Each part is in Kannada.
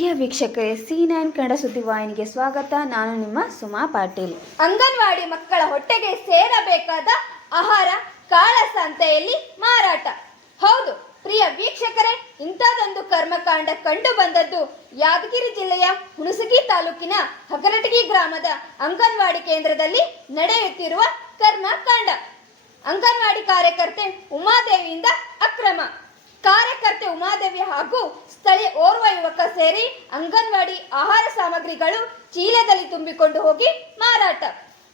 ಪ್ರಿಯ ವೀಕ್ಷಕರೇ, C9 ಕನ್ನಡ ಸುದ್ದಿವಾಹಿನಿಗೆ ಸ್ವಾಗತ. ನಾನು ನಿಮ್ಮ ಸುಮಾ ಪಾಟೀಲ್. ಅಂಗನವಾಡಿ ಮಕ್ಕಳ ಹೊಟ್ಟೆಗೆ ಸೇರಬೇಕಾದ ಆಹಾರ ಕಾಳಸಂತೆಯಲ್ಲಿ ಮಾರಾಟ. ಹೌದು ಪ್ರಿಯ ವೀಕ್ಷಕರೇ, ಇಂಥದೊಂದು ಕರ್ಮಕಾಂಡ ಕಂಡು ಬಂದದ್ದು ಯಾದಗಿರಿ ಜಿಲ್ಲೆಯ ಹುಣಸಗಿ ತಾಲೂಕಿನ ಹಗರಟಗಿ ಗ್ರಾಮದ ಅಂಗನವಾಡಿ ಕೇಂದ್ರದಲ್ಲಿ ನಡೆಯುತ್ತಿರುವ ಕರ್ಮಕಾಂಡ. ಅಂಗನವಾಡಿ ಕಾರ್ಯಕರ್ತೆ ಉಮಾದೇವಿಯಿಂದ ಅಕ್ರಮ. ಕಾರ್ಯಕರ್ತೆ ಉಮಾದೇವಿ ಹಾಗೂ ಸ್ಥಳೀಯ ಓರ್ವ ಯುವಕ ಸೇರಿ ಅಂಗನವಾಡಿ ಆಹಾರ ಸಾಮಗ್ರಿಗಳು ಚೀಲದಲ್ಲಿ ತುಂಬಿಕೊಂಡು ಹೋಗಿ ಮಾರಾಟ.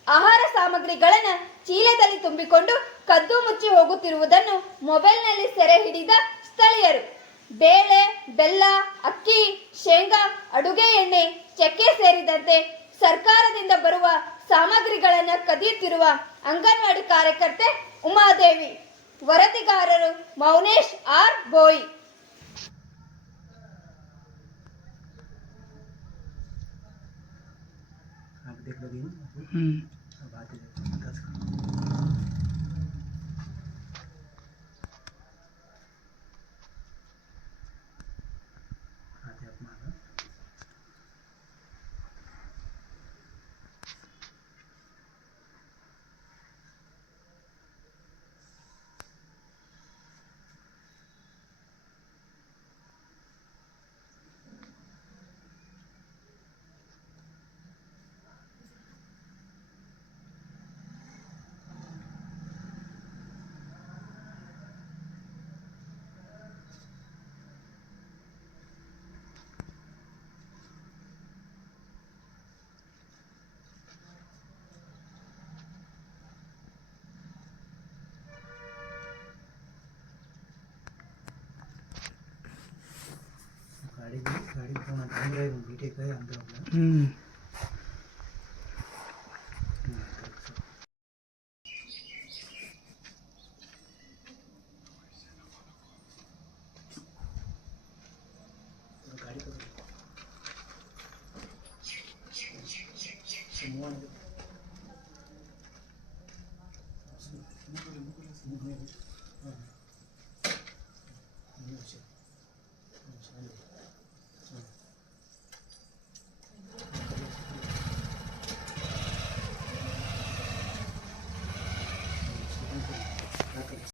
ಆಹಾರ ಸಾಮಗ್ರಿಗಳನ್ನು ಚೀಲದಲ್ಲಿ ತುಂಬಿಕೊಂಡು ಕದ್ದು ಮುಚ್ಚಿ ಹೋಗುತ್ತಿರುವುದನ್ನು ಮೊಬೈಲ್ನಲ್ಲಿ ಸೆರೆ ಹಿಡಿದ ಸ್ಥಳೀಯರು ಬೇಳೆ, ಬೆಲ್ಲ, ಅಕ್ಕಿ, ಶೇಂಗಾ, ಅಡುಗೆ ಎಣ್ಣೆ, ಚಕ್ಕೆ ಸೇರಿದಂತೆ ಸರ್ಕಾರದಿಂದ ಬರುವ ಸಾಮಗ್ರಿಗಳನ್ನು ಕದಿಯುತ್ತಿರುವ ಅಂಗನವಾಡಿ ಕಾರ್ಯಕರ್ತೆ ಉಮಾದೇವಿ. ವರದಿಗಾರರು ಮೌನೇಶ್ ಆರ್ ಬೋಯಿ. गाड़ी फोन अंदर बीटे पे अंदर गाड़ी को